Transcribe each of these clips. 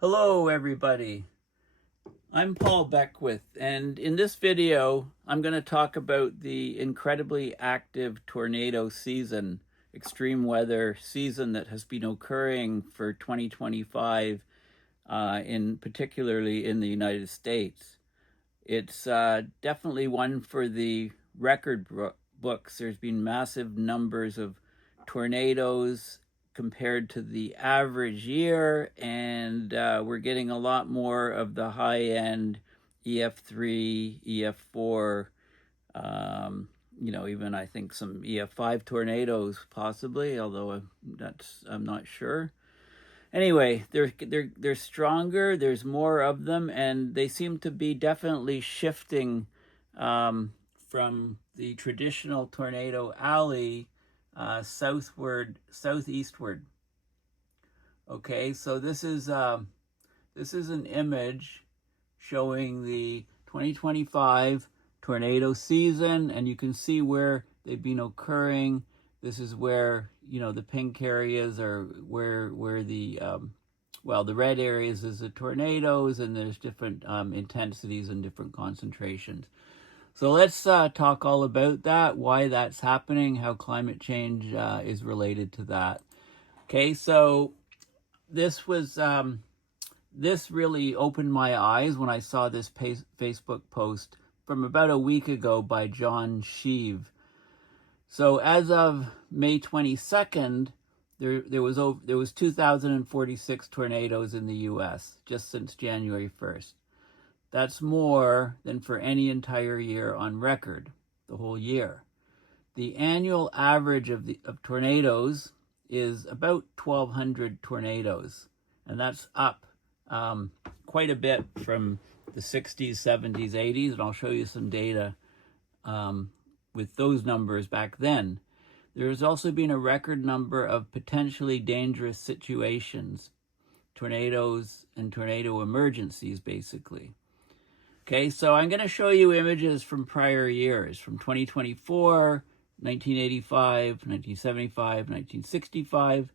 Hello everybody, I'm Paul Beckwith, and in this video I'm going to talk about the incredibly active tornado season, extreme weather season that has been occurring for 2025, particularly in the United States. It's definitely one for the record books. There's been massive numbers of tornadoes compared to the average year, and we're getting a lot more of the high-end EF3, EF4, even I think some EF5 tornadoes possibly, although I'm not sure. Anyway, they're stronger. There's more of them, and they seem to be definitely shifting from the traditional tornado alley southeastward. Okay, so this is an image showing the 2025 tornado season, and you can see where they've been occurring. This is where, the pink areas are where the the red areas is the tornadoes, and there's different intensities and different concentrations. So let's talk all about that, why that's happening, how climate change is related to that. Okay, so this really opened my eyes when I saw this Facebook post from about a week ago by John Sheave. So as of May 22nd, there was 2,046 tornadoes in the U.S. just since January 1st. That's more than for any entire year on record, the whole year. The annual average of tornadoes is about 1,200 tornadoes, and that's up quite a bit from the 60s, 70s, 80s, and I'll show you some data with those numbers back then. There's also been a record number of potentially dangerous situations, tornadoes and tornado emergencies, basically. Okay, so I'm going to show you images from prior years, from 2024, 1985, 1975, 1965,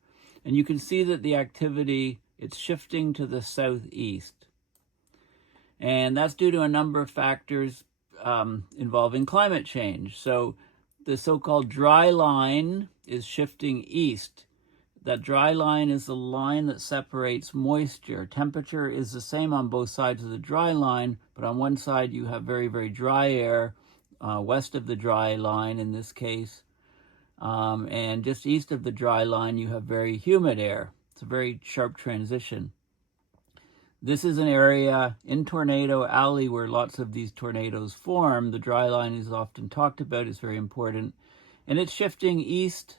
and you can see that the activity, it's shifting to the southeast. And that's due to a number of factors involving climate change. So the so-called dry line is shifting east. That dry line is the line that separates moisture. Temperature is the same on both sides of the dry line, but on one side you have very, very dry air, west of the dry line in this case, and just east of the dry line you have very humid air. It's a very sharp transition. This is an area in Tornado Alley where lots of these tornadoes form. The dry line is often talked about, it's very important, and it's shifting east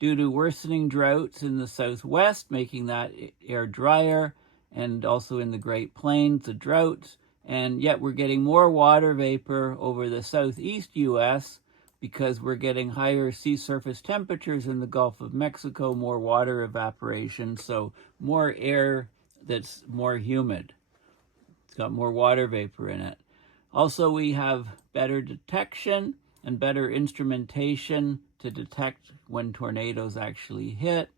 due to worsening droughts in the southwest, making that air drier, and also in the Great Plains, the droughts. And yet we're getting more water vapor over the southeast U.S. because we're getting higher sea surface temperatures in the Gulf of Mexico, more water evaporation, so more air that's more humid. It's got more water vapor in it. Also, we have better detection and better instrumentation to detect when tornadoes actually hit.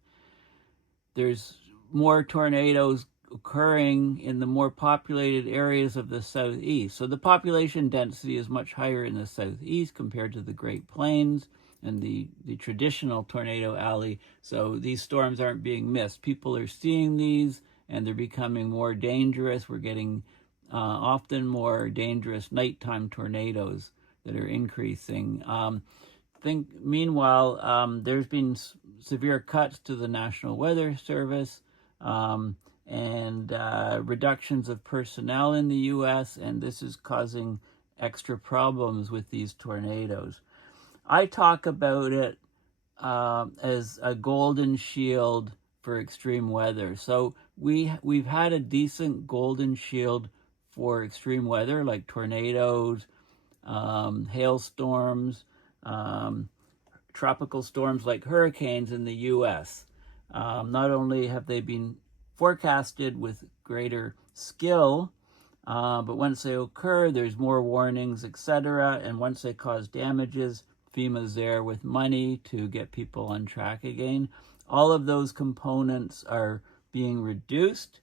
There's more tornadoes occurring in the more populated areas of the southeast. So the population density is much higher in the southeast compared to the Great Plains and the traditional tornado alley. So these storms aren't being missed. People are seeing these and they're becoming more dangerous. We're getting often more dangerous nighttime tornadoes that are increasing. Meanwhile, there's been severe cuts to the National Weather Service and reductions of personnel in the U.S., and this is causing extra problems with these tornadoes. I talk about it as a golden shield for extreme weather. So we've had a decent golden shield for extreme weather, like tornadoes, hailstorms, tropical storms like hurricanes in the U.S. Not only have they been forecasted with greater skill, but once they occur, there's more warnings, etc. And once they cause damages, FEMA's there with money to get people on track again. All of those components are being reduced.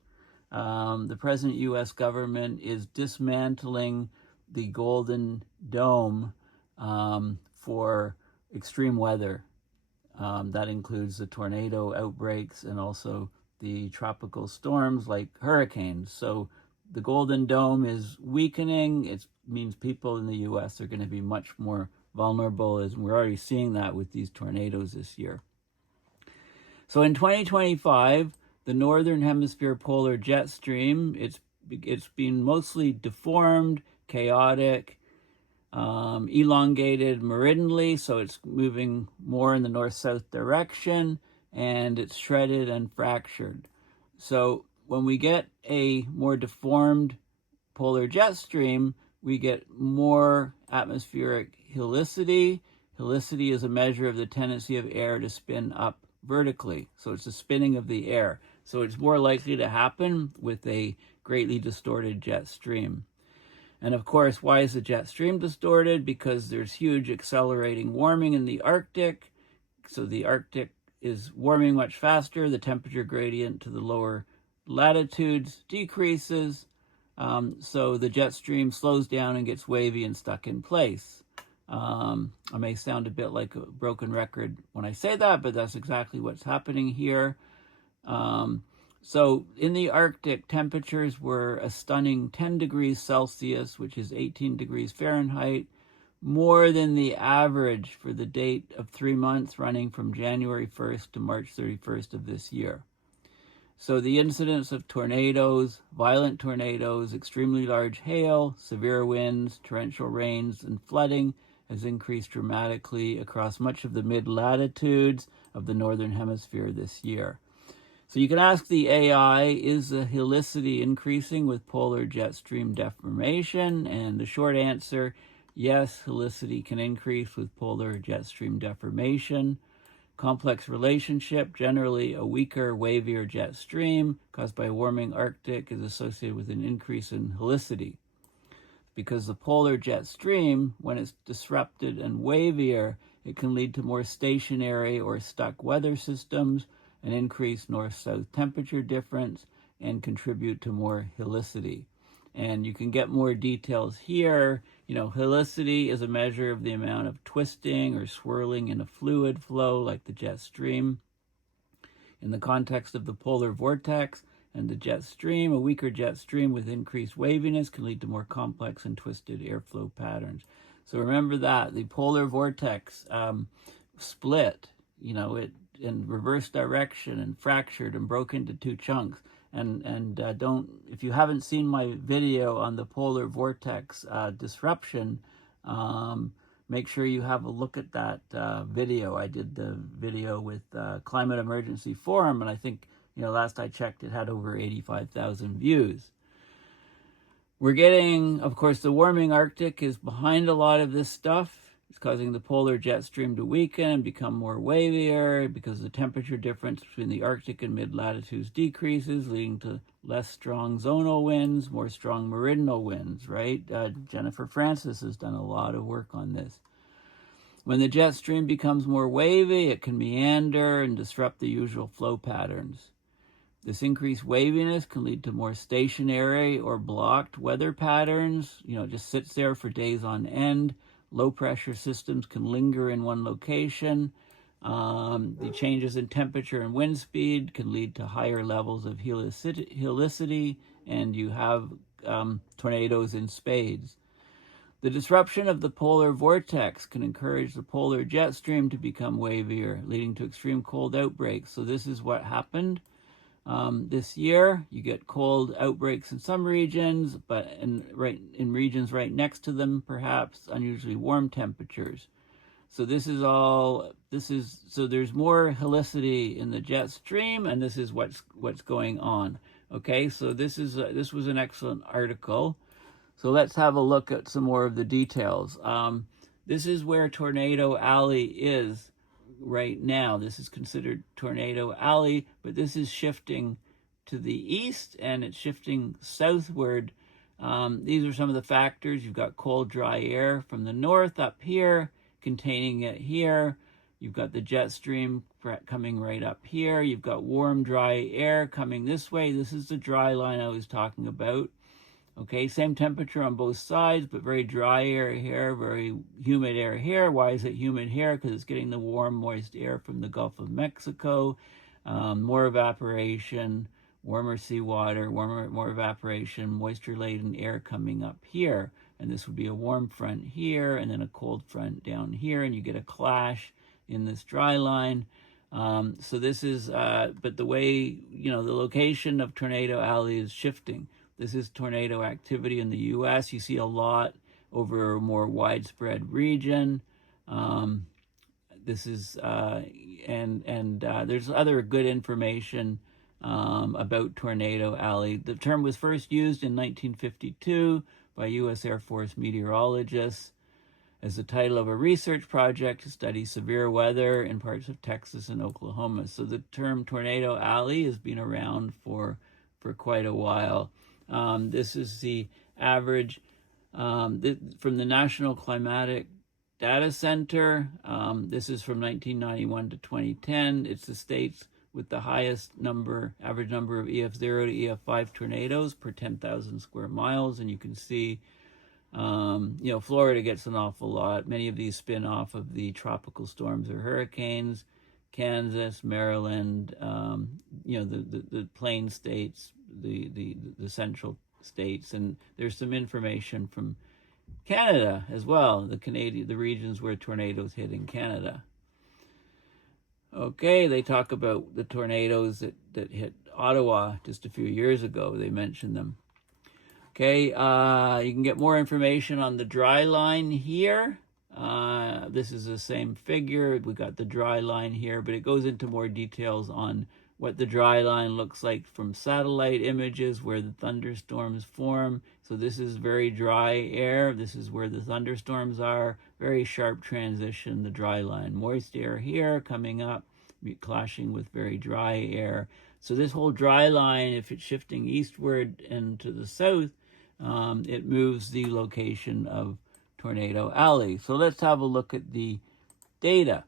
The present U.S. government is dismantling the Golden Dome for extreme weather. That includes the tornado outbreaks and also the tropical storms like hurricanes. So the Golden Dome is weakening. It means people in the U.S. are going to be much more vulnerable, as we're already seeing that with these tornadoes this year. So in 2025, the Northern Hemisphere polar jet stream, it's been mostly deformed, chaotic, elongated meridianly, so it's moving more in the north-south direction, and it's shredded and fractured. So when we get a more deformed polar jet stream, we get more atmospheric helicity. Helicity is a measure of the tendency of air to spin up vertically. So it's the spinning of the air. So it's more likely to happen with a greatly distorted jet stream. And of course, why is the jet stream distorted? Because there's huge accelerating warming in the Arctic. So the Arctic is warming much faster. The temperature gradient to the lower latitudes decreases. So the jet stream slows down and gets wavy and stuck in place. I may sound a bit like a broken record when I say that, but that's exactly what's happening here. So in the Arctic, temperatures were a stunning 10 degrees Celsius, which is 18 degrees Fahrenheit, more than the average for the date of 3 months running from January 1st to March 31st of this year. So the incidence of tornadoes, violent tornadoes, extremely large hail, severe winds, torrential rains, and flooding has increased dramatically across much of the mid-latitudes of the Northern Hemisphere this year. So you can ask the AI, is the helicity increasing with polar jet stream deformation? And the short answer, yes, helicity can increase with polar jet stream deformation. Complex relationship, generally a weaker, wavier jet stream caused by a warming Arctic is associated with an increase in helicity. Because the polar jet stream, when it's disrupted and wavier, it can lead to more stationary or stuck weather systems, an increased north-south temperature difference, and contribute to more helicity. And you can get more details here. You know, helicity is a measure of the amount of twisting or swirling in a fluid flow like the jet stream. In the context of the polar vortex and the jet stream, a weaker jet stream with increased waviness can lead to more complex and twisted airflow patterns. So remember that the polar vortex split, you know, it in reverse direction and fractured and broke into two chunks. And don't, if you haven't seen my video on the polar vortex disruption, make sure you have a look at that video. I did the video with Climate Emergency Forum, and I think, you know, last I checked, it had over 85,000 views. We're getting, of course, the warming Arctic is behind a lot of this stuff. It's causing the polar jet stream to weaken and become more wavier because the temperature difference between the Arctic and mid-latitudes decreases, leading to less strong zonal winds, more strong meridional winds, right? Jennifer Francis has done a lot of work on this. When the jet stream becomes more wavy, it can meander and disrupt the usual flow patterns. This increased waviness can lead to more stationary or blocked weather patterns. You know, it just sits there for days on end. Low pressure systems can linger in one location. The changes in temperature and wind speed can lead to higher levels of helicity, and you have tornadoes in spades. The disruption of the polar vortex can encourage the polar jet stream to become wavier, leading to extreme cold outbreaks. So this is what happened this year. You get cold outbreaks in some regions, but in regions right next to them, perhaps unusually warm temperatures. So so there's more helicity in the jet stream, and this is what's going on. Okay, so this was an excellent article. So let's have a look at some more of the details. This is where Tornado Alley is right now. This is considered Tornado Alley, but this is shifting to the east and it's shifting southward. These are some of the factors. You've got cold, dry air from the north up here, containing it here. You've got the jet stream coming right up here. You've got warm, dry air coming this way. This is the dry line I was talking about. Okay, same temperature on both sides, but very dry air here, very humid air here. Why is it humid here? Because it's getting the warm, moist air from the Gulf of Mexico. More evaporation, warmer seawater, more evaporation, moisture-laden air coming up here. And this would be a warm front here, and then a cold front down here, and you get a clash in this dry line. So this is, but the way, the location of Tornado Alley is shifting. This is tornado activity in the U.S. You see a lot over a more widespread region. This is, there's other good information about Tornado Alley. The term was first used in 1952 by U.S. Air Force meteorologists as the title of a research project to study severe weather in parts of Texas and Oklahoma. So the term Tornado Alley has been around for quite a while. This is the average from the National Climatic Data Center. This is from 1991 to 2010. It's the states with the highest average number of EF0 to EF5 tornadoes per 10,000 square miles. And you can see, Florida gets an awful lot. Many of these spin off of the tropical storms or hurricanes. Kansas, Maryland, the plain states, the central states, and there's some information from Canada as well, the regions where tornadoes hit in Canada. Okay, they talk about the tornadoes that hit Ottawa just a few years ago. They mentioned them. Okay, you can get more information on the dry line here. This is the same figure. We got the dry line here, but it goes into more details on what the dry line looks like from satellite images where the thunderstorms form. So this is very dry air. This is where the thunderstorms are. Very sharp transition, the dry line. Moist air here coming up, clashing with very dry air. So this whole dry line, if it's shifting eastward and to the south, it moves the location of Tornado Alley. So let's have a look at the data.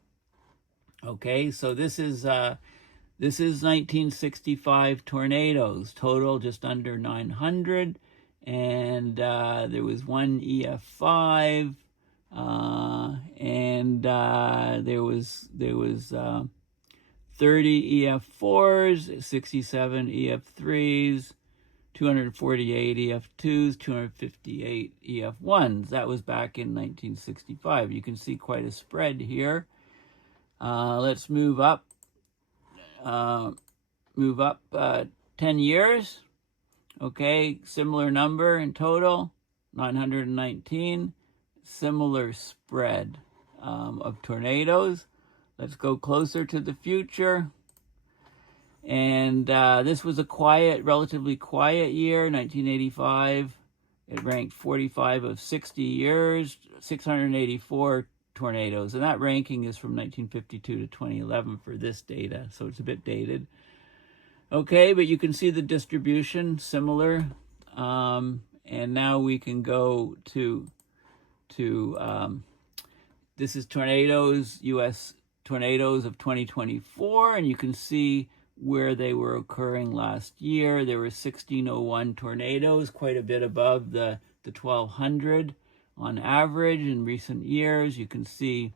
Okay, so this is 1965 tornadoes, total just under 900, and there was one EF5, and there was 30 EF4s, 67 EF3s, 248 EF2s, 258 EF1s. That was back in 1965. You can see quite a spread here. Let's move up 10 years. Okay, similar number in total, 919. Similar spread of tornadoes. Let's go closer to the future. And this was a relatively quiet year, 1985. It ranked 45 of 60 years, 684 tornadoes. And that ranking is from 1952 to 2011 for this data, so it's a bit dated. Okay, but you can see the distribution, similar. And now we can go to this is tornadoes, U.S. tornadoes of 2024, and you can see where they were occurring last year. There were 1601 tornadoes, quite a bit above the 1200 on average in recent years. You can see,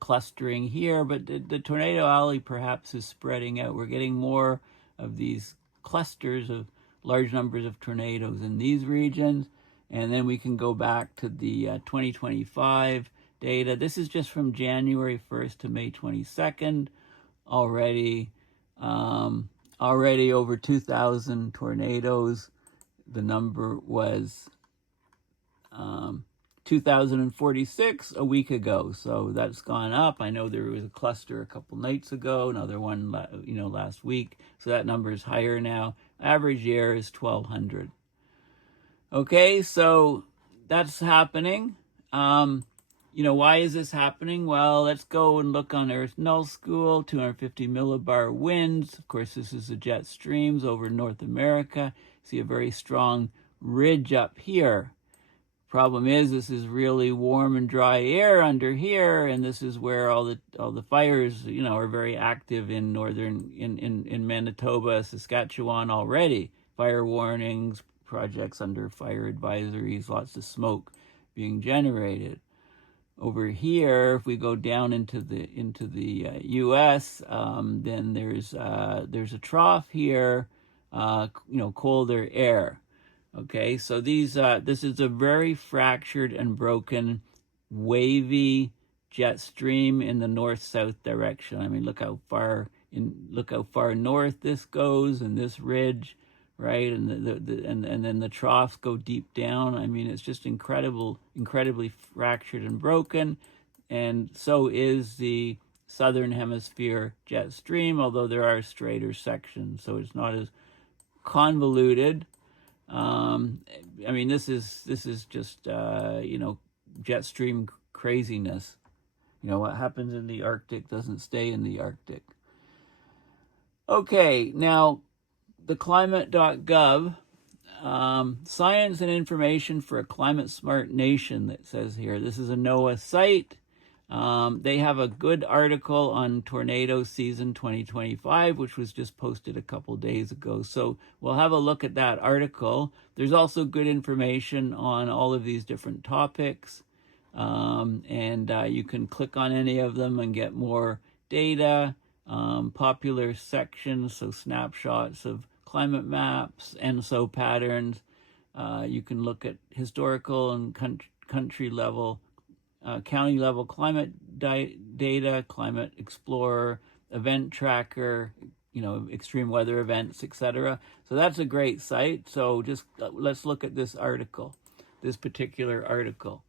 clustering here, but the Tornado Alley perhaps is spreading out. We're getting more of these clusters of large numbers of tornadoes in these regions. And then we can go back to the 2025 data. This is just from January 1st to May 22nd. Already over 2,000 tornadoes. The number was 2,046 a week ago, so that's gone up. I know there was a cluster a couple nights ago, another one last week, so that number is higher now. Average year is 1,200. Okay, so that's happening. Why is this happening? Well, let's go and look on Earth Null School, 250 millibar winds. Of course, this is the jet streams over North America. See a very strong ridge up here Problem is, this is really warm and dry air under here, and this is where all the fires, are very active in in Manitoba, Saskatchewan already. Fire warnings, projects under fire advisories, lots of smoke being generated. Over here, if we go down into the U.S., then there's a trough here, colder air. Okay, so this is a very fractured and broken, wavy jet stream in the north-south direction. I mean, look how far north this goes, and this ridge, right? And and then the troughs go deep down. I mean, it's just incredibly fractured and broken. And so is the southern hemisphere jet stream, although there are straighter sections, so it's not as convoluted. I mean, this is just jet stream craziness. What happens in the Arctic doesn't stay in the Arctic. Okay, now the climate.gov, science and information for a climate smart nation, that says here. This is a NOAA site. They have a good article on tornado season 2025, which was just posted a couple days ago. So we'll have a look at that article. There's also good information on all of these different topics. And you can click on any of them and get more data, popular sections, so snapshots of climate maps, ENSO patterns. You can look at historical and country level, county level climate data, Climate Explorer, Event Tracker, extreme weather events, etc. So that's a great site. So just let's look at this particular article.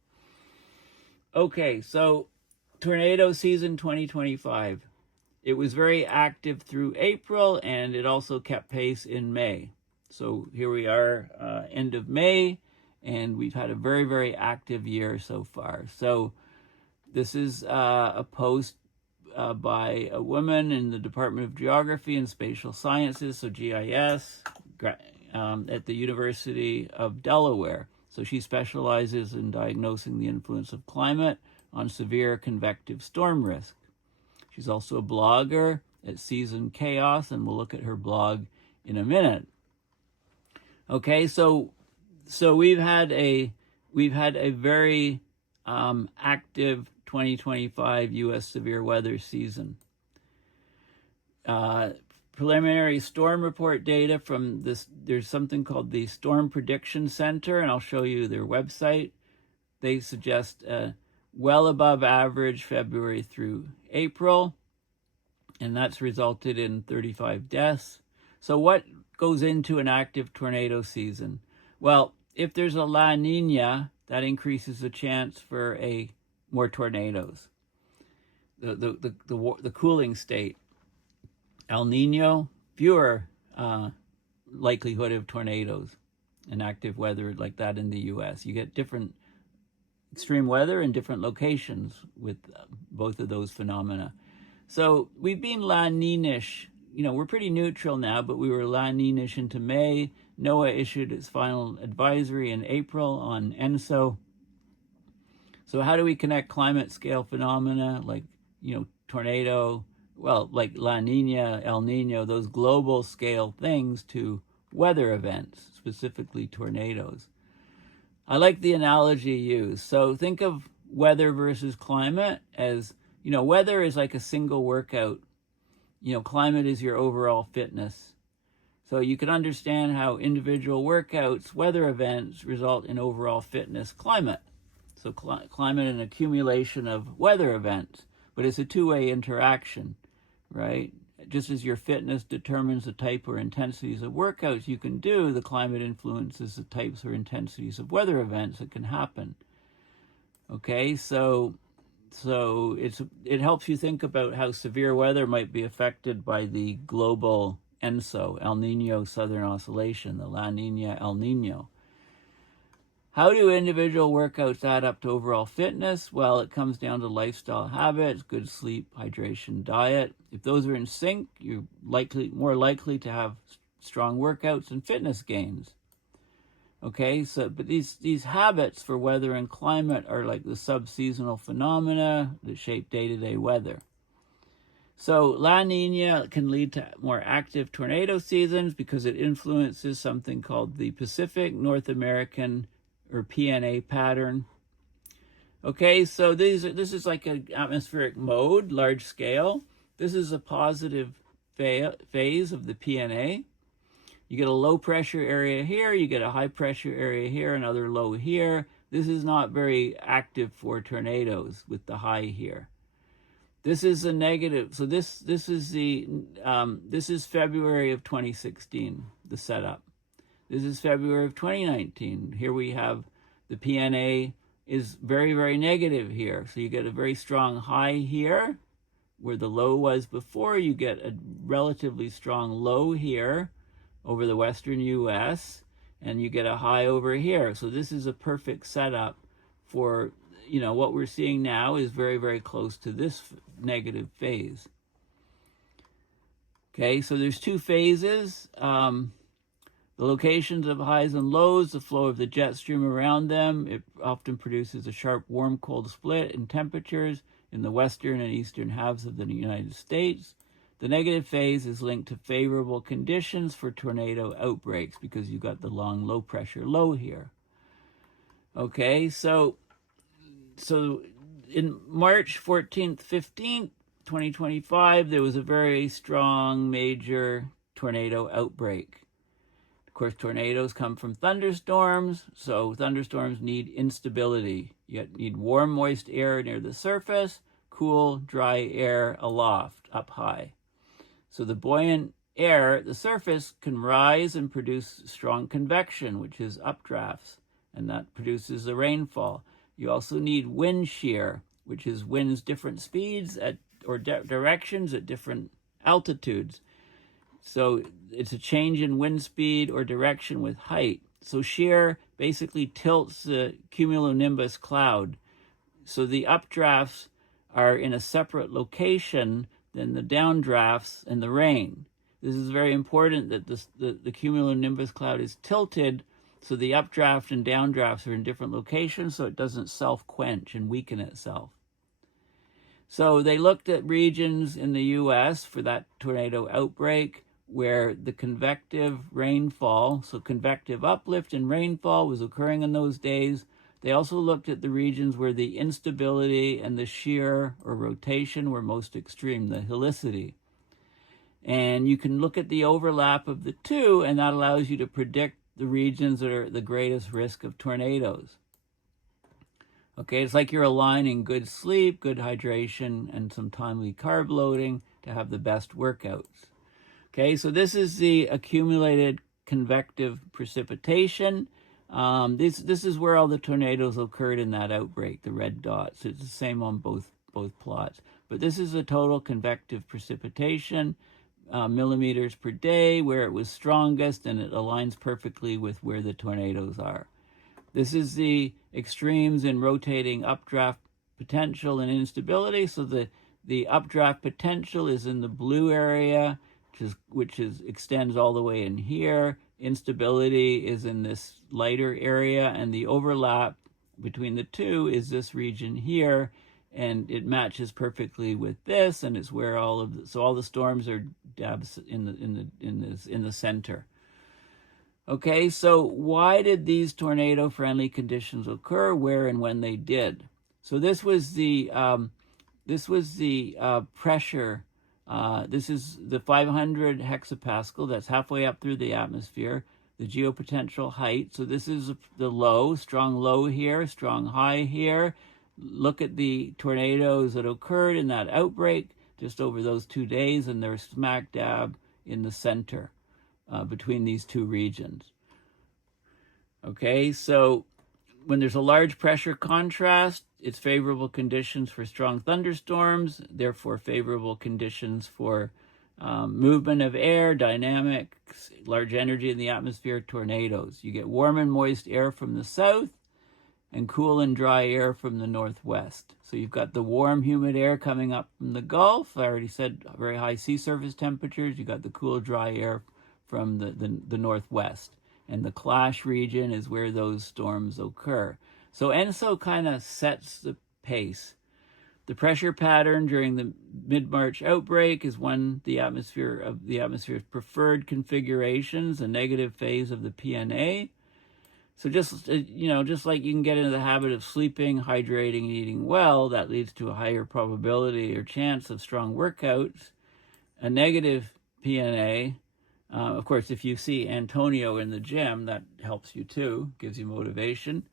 Okay, so tornado season 2025. It was very active through April, and it also kept pace in May. So here we are, end of May, and we've had a very, very active year so far. So this is a post by a woman in the Department of Geography and Spatial Sciences, so GIS, at the University of Delaware. So she specializes in diagnosing the influence of climate on severe convective storm risk. She's also a blogger at Season Chaos, and we'll look at her blog in a minute. Okay, so we've had a very active 2025 U.S. severe weather season. Preliminary storm report data from this. There's something called the Storm Prediction Center, and I'll show you their website. They suggest well above average February through April, and that's resulted in 35 deaths. So what goes into an active tornado season? Well, if there's a La Nina, that increases the chance for more tornadoes. The cooling state. El Nino, fewer likelihood of tornadoes and active weather like that in the U.S. You get different extreme weather in different locations with both of those phenomena. So we've been La Nina-ish. We're pretty neutral now, but we were La Nina-ish into May. NOAA issued its final advisory in April on ENSO. So how do we connect climate scale phenomena like, tornado, like La Nina, El Nino, those global scale things to weather events, specifically tornadoes? I like the analogy used. So think of weather versus climate as, weather is like a single workout. Climate is your overall fitness. So you can understand how individual workouts, weather events, result in overall fitness, climate. So climate and accumulation of weather events. But it's a two-way interaction, right? Just as your fitness determines the type or intensities of workouts you can do, the climate influences the types or intensities of weather events that can happen. Okay, so it helps you think about how severe weather might be affected by the global ENSO, El Nino Southern Oscillation, the La Nina El Nino. How do individual workouts add up to overall fitness? Well, it comes down to lifestyle habits, good sleep, hydration, diet. If those are in sync, you're more likely to have strong workouts and fitness gains. Okay, so but these habits for weather and climate are like the subseasonal phenomena that shape day-to-day weather. So La Nina can lead to more active tornado seasons because it influences something called the Pacific North American, or PNA pattern. Okay, so this is like an atmospheric mode, large scale. This is a positive phase of the PNA. You get a low pressure area here, you get a high pressure area here, another low here. This is not very active for tornadoes with the high here. This is a negative. So this is February of 2016, the setup. This is February of 2019. Here we have the PNA is very, very negative here. So you get a very strong high here, where the low was before. You get a relatively strong low here over the western US, and you get a high over here. So this is a perfect setup for, you know, what we're seeing now is very, very close to this negative phase. Okay, so there's two phases. The locations of highs and lows, the flow of the jet stream around them, it often produces a sharp warm-cold split in temperatures in the western and eastern halves of the United States. The negative phase is linked to favorable conditions for tornado outbreaks because you've got the long low pressure low here. Okay, so in March 14th, 15th, 2025, there was a very strong major tornado outbreak. Of course, tornadoes come from thunderstorms, so thunderstorms need instability. You need warm, moist air near the surface, cool, dry air aloft, up high. So the buoyant air at the surface can rise and produce strong convection, which is updrafts, and that produces the rainfall. You also need wind shear, which is winds different speeds or directions at different altitudes. So it's a change in wind speed or direction with height. So shear basically tilts the cumulonimbus cloud. So the updrafts are in a separate location than the downdrafts and the rain. This is very important that the cumulonimbus cloud is tilted, so the updraft and downdrafts are in different locations so it doesn't self-quench and weaken itself. So they looked at regions in the US for that tornado outbreak where the convective rainfall, so convective uplift and rainfall was occurring in those days. They also looked at the regions where the instability and the shear or rotation were most extreme, the helicity. And you can look at the overlap of the two, and that allows you to predict the regions that are the greatest risk of tornadoes. Okay, it's like you're aligning good sleep, good hydration, and some timely carb loading to have the best workouts. Okay, so this is the accumulated convective precipitation. This is where all the tornadoes occurred in that outbreak, the red dots. It's the same on both plots. But this is the total convective precipitation, millimeters per day, where it was strongest, and it aligns perfectly with where the tornadoes are. This is the extremes in rotating updraft potential and instability. So the updraft potential is in the blue area, which extends all the way in here. Instability is in this lighter area, and the overlap between the two is this region here, and it matches perfectly with this, and it's where all the storms are dabs in the center. Okay, so why did these tornado-friendly conditions occur? Where and when they did? So this was the pressure. This is the 500 hexapascal. That's halfway up through the atmosphere. The geopotential height. So this is the low, strong low here, strong high here. Look at the tornadoes that occurred in that outbreak just over those 2 days, and they're smack dab in the center between these two regions. Okay, so when there's a large pressure contrast, it's favorable conditions for strong thunderstorms, therefore favorable conditions for movement of air, dynamics, large energy in the atmosphere, tornadoes. You get warm and moist air from the south and cool and dry air from the northwest. So you've got the warm, humid air coming up from the Gulf. I already said very high sea surface temperatures. You've got the cool, dry air from the northwest. and the clash region is where those storms occur. So ENSO kind of sets the pace. The pressure pattern during the mid-March outbreak is the atmosphere's preferred configurations, a negative phase of the PNA. So just like you can get into the habit of sleeping, hydrating, and eating well, that leads to a higher probability or chance of strong workouts. A negative PNA, of course, if you see Antonio in the gym, that helps you too, gives you motivation.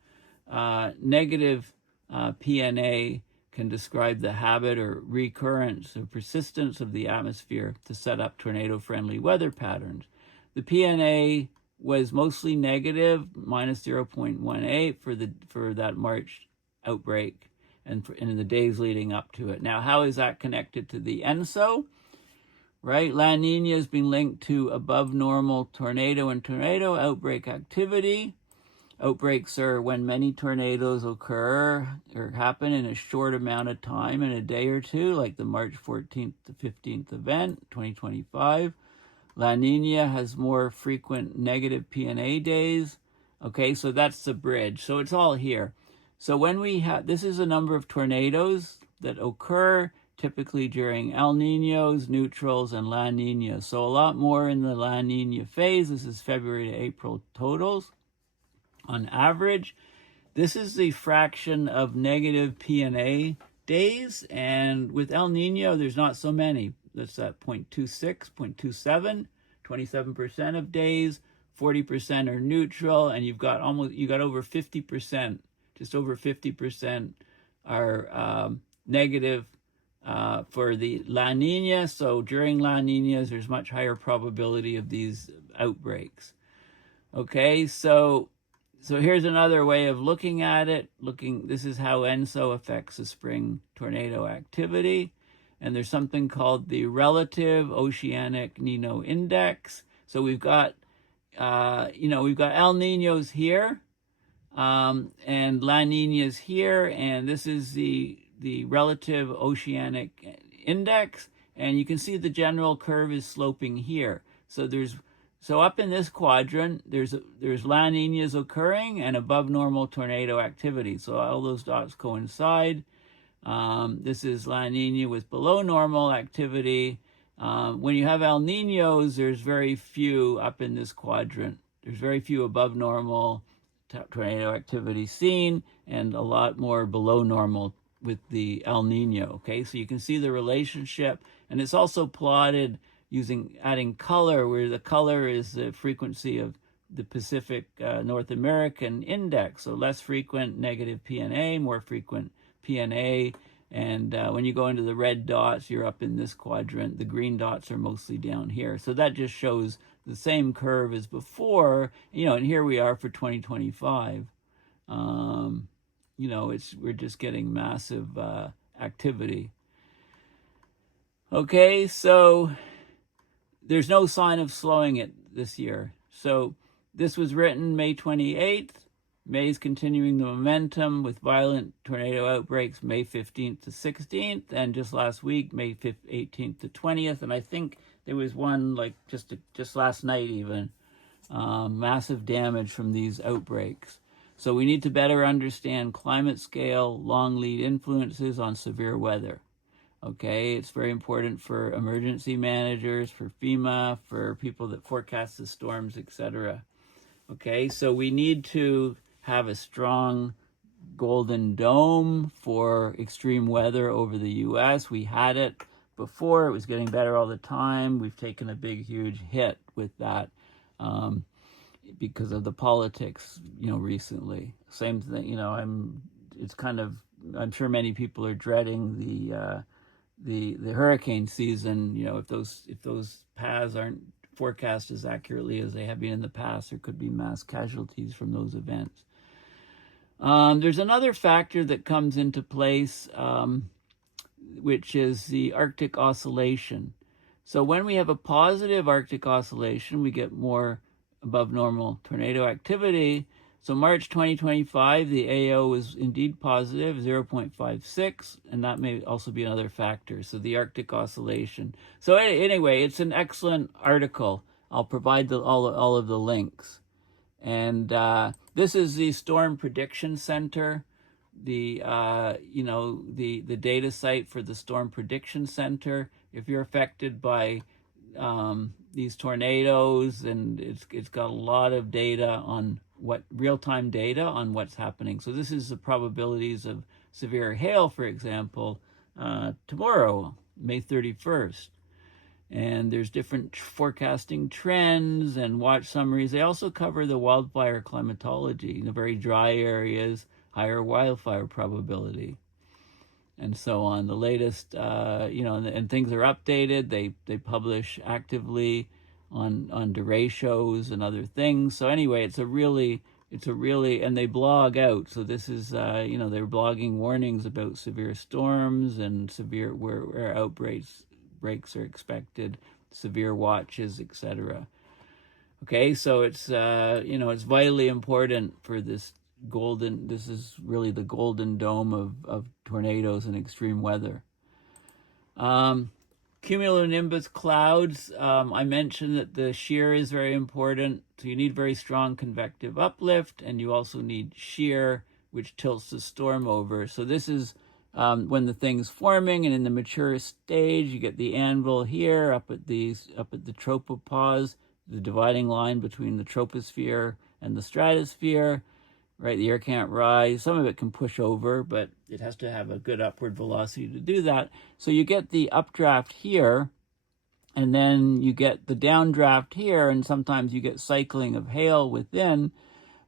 Negative PNA can describe the habit or recurrence or persistence of the atmosphere to set up tornado-friendly weather patterns. The PNA was mostly negative, minus 0.18 for that March outbreak and in the days leading up to it. Now, how is that connected to the ENSO? Right, La Nina has been linked to above normal tornado and tornado outbreak activity. Outbreaks are when many tornadoes occur or happen in a short amount of time, in a day or two, like the March 14th to 15th event, 2025. La Nina has more frequent negative PNA days. Okay, so that's the bridge. So it's all here. So when we have, this is a number of tornadoes that occur typically during El Niños, neutrals, and La Nina. So a lot more in the La Nina phase. This is February to April totals. On average, this is the fraction of negative PNA days, and with El Nino, there's not so many. That's at 0.26, 0.27, 27% of days, 40% are neutral, and you got over 50%, just over 50% are negative for the La Nina. So during La Ninas, there's much higher probability of these outbreaks. Okay, so here's another way of looking at it. This is how ENSO affects the spring tornado activity. And there's something called the relative oceanic Nino index. So we've got, we've got El Niños here, and La Ninas here, and this is the relative oceanic index. And you can see the general curve is sloping here. So up in this quadrant, there's La Ninas occurring and above normal tornado activity. So all those dots coincide. This is La Nina with below normal activity. When you have El Niños, there's very few up in this quadrant. There's very few above normal tornado activity seen and a lot more below normal with the El Nino. Okay, so you can see the relationship, and it's also plotted adding color, where the color is the frequency of the Pacific North American index. So less frequent negative PNA, more frequent PNA. And when you go into the red dots, you're up in this quadrant. The green dots are mostly down here. So that just shows the same curve as before, and here we are for 2025. We're just getting massive activity. Okay, so there's no sign of slowing it this year. So this was written May 28th. May's continuing the momentum with violent tornado outbreaks May 15th to 16th, and just last week, May 18th to 20th. And I think there was one just last night even, massive damage from these outbreaks. So we need to better understand climate scale, long lead influences on severe weather. Okay, it's very important for emergency managers, for FEMA, for people that forecast the storms, etc. Okay, so we need to have a strong golden dome for extreme weather over the U.S. We had it before. It was getting better all the time. We've taken a big, huge hit with that because of the politics, recently. Same thing, I'm sure many people are dreading the hurricane season. If those paths aren't forecast as accurately as they have been in the past, there could be mass casualties from those events. There's another factor that comes into place, which is the Arctic oscillation. So when we have a positive Arctic oscillation, we get more above normal tornado activity. So March 2025, the AO was indeed positive, 0.56, and that may also be another factor. So the Arctic oscillation. So anyway, it's an excellent article. I'll provide all of the links. And this is the Storm Prediction Center, the the data site for the Storm Prediction Center. If you're affected by these tornadoes, and it's got a lot of data on real-time data on what's happening. So this is the probabilities of severe hail, for example, tomorrow, May 31st. And there's different forecasting trends and watch summaries. They also cover the wildfire climatology, the very dry areas, higher wildfire probability, and so on. The latest, and things are updated. They publish actively on derechos and other things. So anyway, it's a really, and they blog out. So this is, they're blogging warnings about severe storms and severe where outbreaks are expected, severe watches, etc. Okay, so it's it's vitally important for this is really the golden dome of tornadoes and extreme weather. Cumulonimbus clouds, I mentioned that the shear is very important. So you need very strong convective uplift, and you also need shear, which tilts the storm over. So this is when the thing's forming, and in the mature stage, you get the anvil here up at the tropopause, the dividing line between the troposphere and the stratosphere. Right, the air can't rise. Some of it can push over, but it has to have a good upward velocity to do that. So you get the updraft here, and then you get the downdraft here, and sometimes you get cycling of hail within.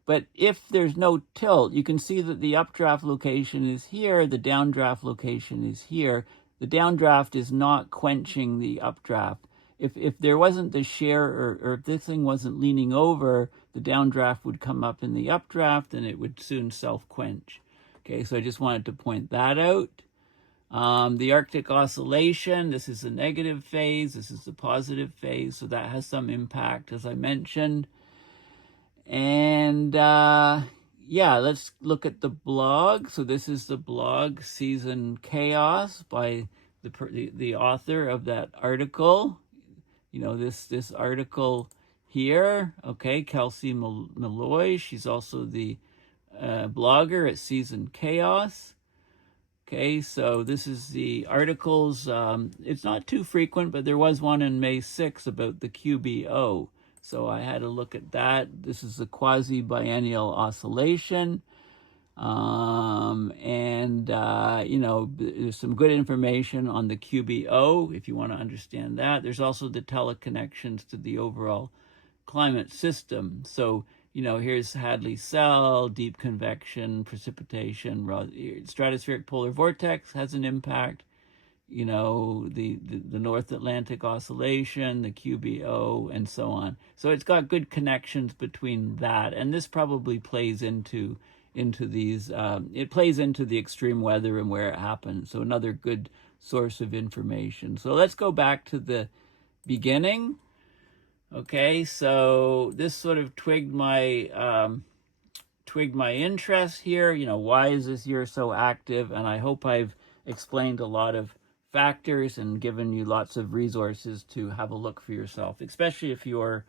But if there's no tilt, you can see that the updraft location is here, the downdraft location is here. The downdraft is not quenching the updraft. If there wasn't the shear, or if this thing wasn't leaning over, the downdraft would come up in the updraft and it would soon self-quench. Okay, so I just wanted to point that out. The Arctic oscillation, this is the negative phase, this is the positive phase, so that has some impact, as I mentioned. And let's look at the blog. So this is the blog, Season Chaos, by the author of that article. This article here, okay, Kelsey Malloy. She's also the blogger at Season Chaos. Okay, so this is the articles. It's not too frequent, but there was one in May 6 about the QBO. So I had a look at that. This is the quasi-biennial oscillation. There's some good information on the QBO if you want to understand that. There's also the teleconnections to the overall climate system. So, here's Hadley cell, deep convection, precipitation, stratospheric polar vortex has an impact. The North Atlantic oscillation, the QBO, and so on. So it's got good connections between that, and this probably plays into these, it plays into the extreme weather and where it happens. So another good source of information. So let's go back to the beginning. Okay, so this sort of twigged my interest here. Why is this year so active? And I hope I've explained a lot of factors and given you lots of resources to have a look for yourself, especially if you're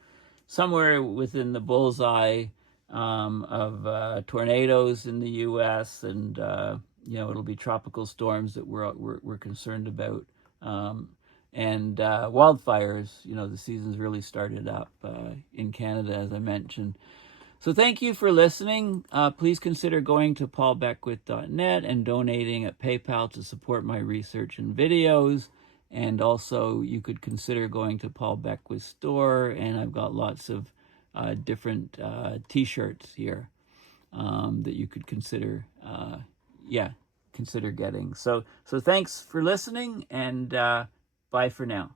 somewhere within the bullseye of tornadoes in the U.S. and it'll be tropical storms that we're concerned about, and wildfires. The season's really started up in Canada, as I mentioned. So thank you for listening. Please consider going to paulbeckwith.net and donating at PayPal to support my research and videos. And also you could consider going to Paul Beckwith store, and I've got lots of different t-shirts here that you could consider getting. So thanks for listening, and bye for now.